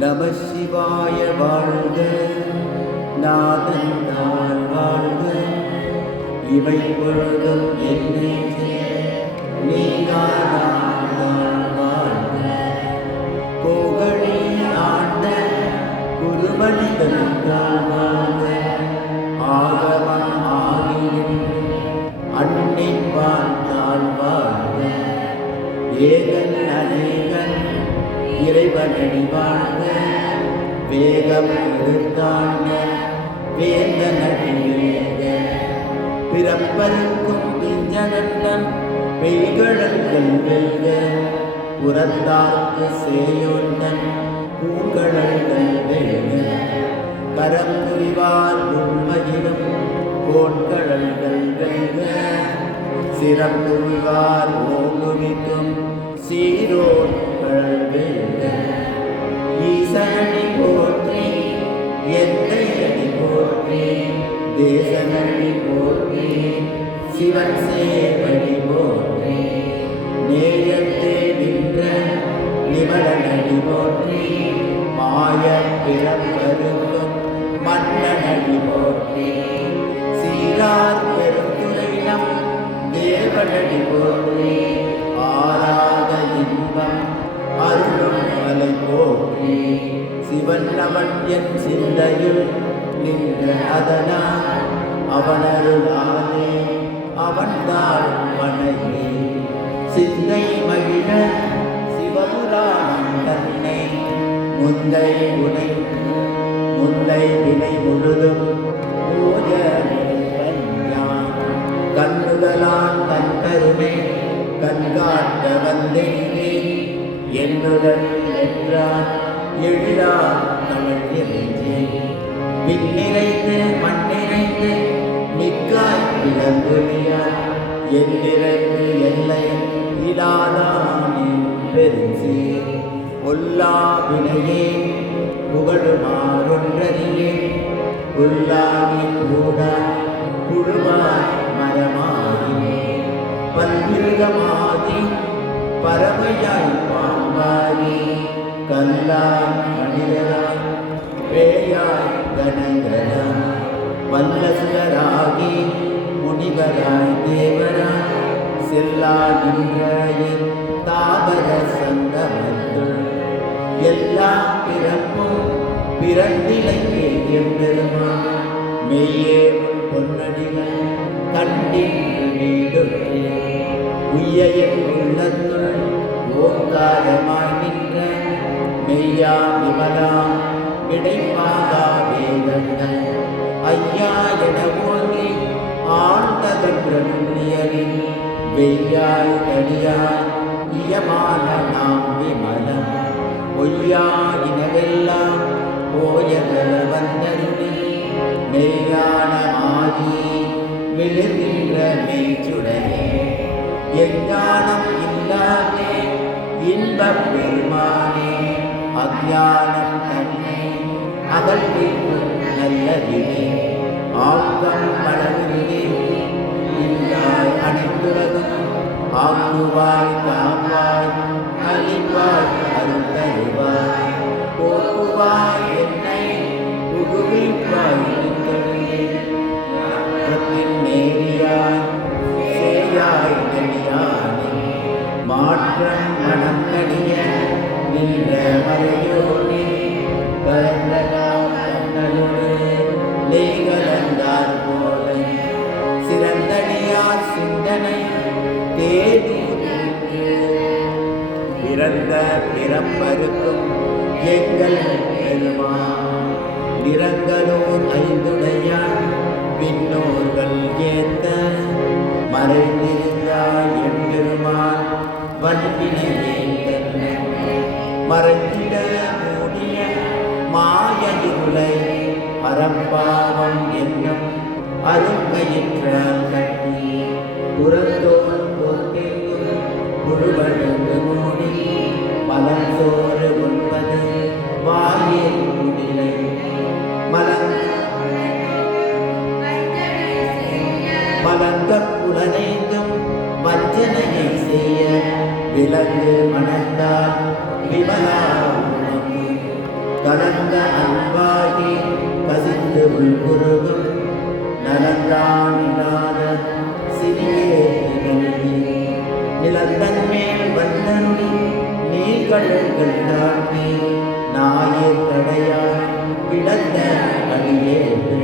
நம சிவாய வாழ்க, நாதன் நான் வாழ்க, இவை பொழுதும் என்னை நீங்காதான் வாழ்க. கோகழி ஆண்ட குருமனிதன் வாழ்க, ஆகமம் ஆகியின் அன்னின் வாழ்ந்தாள் வாழ்க. ஏகன் அநேகன் இறைவனடி வாழ்க, வேகம் இருந்தாண்ட வேந்தனடி வேக. பிறப்பருக்கும் பிஞ்சனன் பெய்கழல்கள் வெல்க, புறந்தார்க்கு சேயோந்தன் பூங்கழல்கள் வெல்க. கரப்புரிவார் உண்மையிலும் கோட்கழல்கள் வெல்க, சிறப்புரிவார் ஓங்குவிக்கும் சீரோன் வெல்க. ஈசனடி போற்றி, எந்தையடி போற்றி, தேசனடி போற்றி, சிவன் சேவடி போற்றி. நேயத்தே நின்ற நிமலனடி போற்றி, மாய பிறப்பருக்கும் மன்னனடி போற்றி. சீரார் பெருந்துரையினம் தேவனடி போற்றி, ஆராத இன்பம் அருளும் மலை போற்றி. சிவன் அவன் என் சிந்தையில் நின்ற அதனால், அவனருளானே அவன்தான் மனையே. சிந்தை மகிழ சிவபுராணம் தன்னை, முந்தை உனை முந்தை வினை முழுதும் பூஜ கண்ணுதலான் தன் கருணை கண்காட்ட வந்தேனே. என்னுடன் என்றான் எழிலான் தமிழ் எரிஞ்சே. விண்ணிறைந்து மண்ணிறைந்து மிக்காய் விளங்குவியான், எண்ணிறைந்து எல்லை இலாதானே பெருஞ்சி. ஒல்லா வினையே புகழுமாறொன்றறியே, புல்லாகி கூடா புழுவாய் மரமாகி. பல்விருகமாகி பறவையாய் பாம்பாகி, கல்லாய் மனிதராய் பேயாய் கணங்களாய். வல்லசுகராகி முனிவராய் தேவராய், செல்லாகின்ற தாவர சங்கமத்துள். எல்லா பிறப்பும் பிறந்திலையே எம்பெருமான், மெய்யே பொன்னடிகள் கண்டின்று நீடுற்றே. உய்யையின் உள்ளத்துள் ஓங்காரமாய் நின்ற மெய்யா விமலா விடைப்பாகா வேதங்கள். ஐயா என ஓங்கி ஆழ்ந்தகன்ற நுண்ணியலில், வெய்யாய் தடியாய் இயமான நாம் விமலம். பொய்யாயினவெல்லாம் போயதல வந்தருளி, மெய்ஞானமாகி விழுகின்ற மெய்ச்சுடரே. எஞ்ஞானம் இல்லாதே இன்பப் பெருமானே, அஞ்ஞானம் தன்னை அகற்றிக்கும் நல்லதிலே. ஆக்கம் பலவிலே இல்லாய் அனைத்துலகும், ஆக்குவாய் காப்பாய் அழிப்பாய் அருள் தருவாய். போக்குவாய் என்னை புகுவிப்பாய் நேரியாய் சேயாய் நெடியானே. மாற்றம் மனம் கடிய நின்ற மறையோனே, கரந்தனோடு லேகலந்தார் போல. சிறந்தடியார் சிந்தனை தேடி பிறந்த பிறப்பருக்கும் எங்கள் பெருமான். நிறங்களோர் ஐந்துடையான் விண்ணோர்கள் ஏத்த, மறைந்திருந்தாய் எம்பெருமான் வல்வினையே தன்னை. மறைந்திட மூடிய மாயருளை அறப்பாவம் என்னும் அருங்கயிற்றால் கட்டி, புறத்தோல் போக்கேக்கும் புழுவழுந்து மூடி, மலர்சோறு உண்பது வாயில் முடிலை. மலங்க புலனைந்தும் வஞ்சனையை செய்ய விலங்கு மனத்தால் விமலா உனக்கு கலந்த அன்பாகி கசிந்து உள்குருகும் நலந்தானில்லாத சிறியே நிலந்தன் மேல் வந்தருளி நீர்கடல்கள் தாண்டி நாயே தடையாய் விடந்த அடியேற்று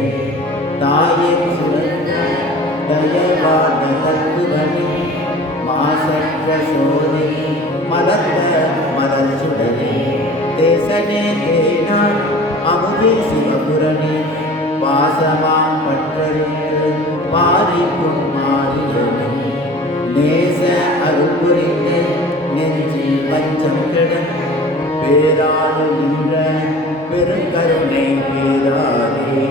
தாயே சுரந்த தயவான தத்துவனி மாசற்ற சோதி மலர்ந்த மலர் சுடனே தேசனே தேனா அமுதே சிவபுரணி வாசமாம் பற்றறிந்து மாறிக்கும் மாறியனே நேச அருள் புரிந்து நெஞ்சில் பஞ்சம் கெட பேராது நின்ற பெருங்கருணை பேராதே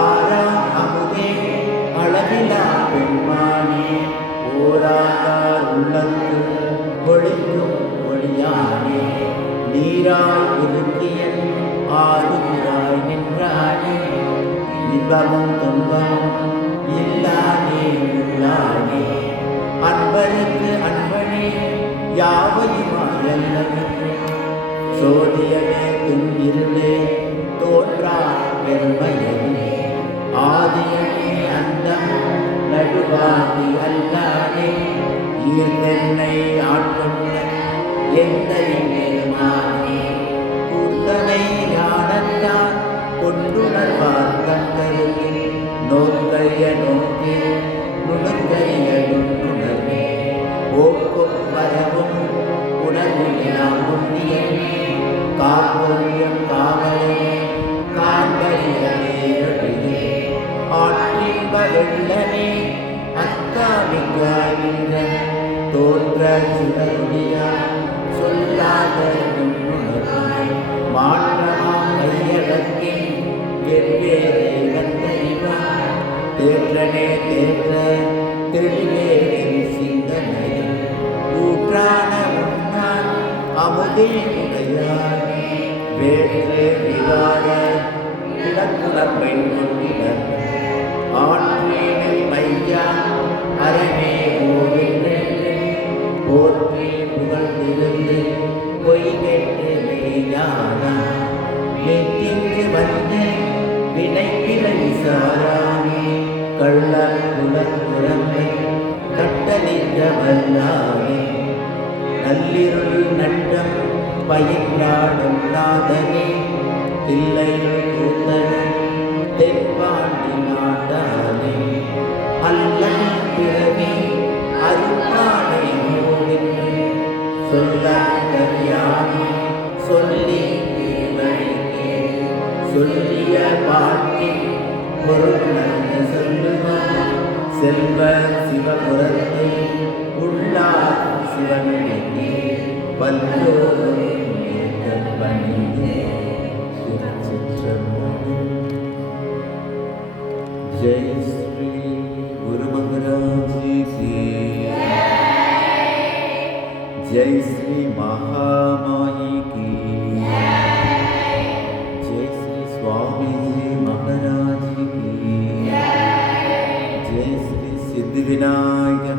ஆரா அமுதே அளவிலா பெண்மானே ஓராதார் உள்ளத்து ஒளிக்கும் ஒளியானே நீராய் ஒதுக்கிய ஆறுகிறாய் நின்றானே இன்பமும் துன்பமும் இல்லானே உள்ளானே அன்பருக்கு அன்பனே யாவையுமாயல்லவே சோதியமே துன்பிருளே தோன்றா பெருமையனே ஆதியனே அந்தம் நடுவாதி அல்லானே ஈர்த்தென்னை ஆட்கொண்ட எந்தை பெருமானே கூத்தனை ஞானத்தால் கொண்டுணர்வார் கண்களுக்கு நோக்கரிய நோக்கி நுணுக்கரிய நுண்ணுணர்வே ஓக்கும் வரவும் உணர்வினாம் முன்னியமே காப்பொழியம் காவலே காண்பறியவே ஆற்றின்ப வெள்ளனே அத்தாமிக்காய் நின்ற தோன்ற சிவருடியா சொல்லாத நுண்ணுணர்வே மாற்றமாம் கையடக்கின் வெவ்வேறு கத்தறிவார் தேற்றனே தேற்ற தெளிவே சிந்தனையில் ஊற்றான உன்னான் அமுதே உடையார் வேற்று விகார கிடக்குழப்பை கொண்டினர் ஆற்றேனை மையா அரணே ஓவின்று போற்றி புகழ்ந்திருந்து பொய் கேட்டு மெய்ஞானா நெற்றிங்கு வந்து வினைப்பிலை சாரானே கள்ளர் குலக்குரம்பை கட்டளிக்க வல்லானே நல்லிருள் நண்டம் பயின்றாடும் நாதனே தில்லையுள் கூத்தன் தென்பாண்டி நாட்டானே அல்லல் பிறவி அருப்பானை நோவின்று சொல்லறியானே சொல்லி திருவழிக்கே சொல்லிய பாட்டி பொருள் சொல்லுவார் செல்வ சிவபுரத்தை உள்ளார் சிவனுக்கு பல்லோரும் பணிந்து திருச்சிற்றம்பலம். ஜெய் ஸ்ரீ குரு மகாராஜ் கி जय श्री महामाई की जय श्री स्वामी जी महाराज की जय श्री सिद्धिविनायक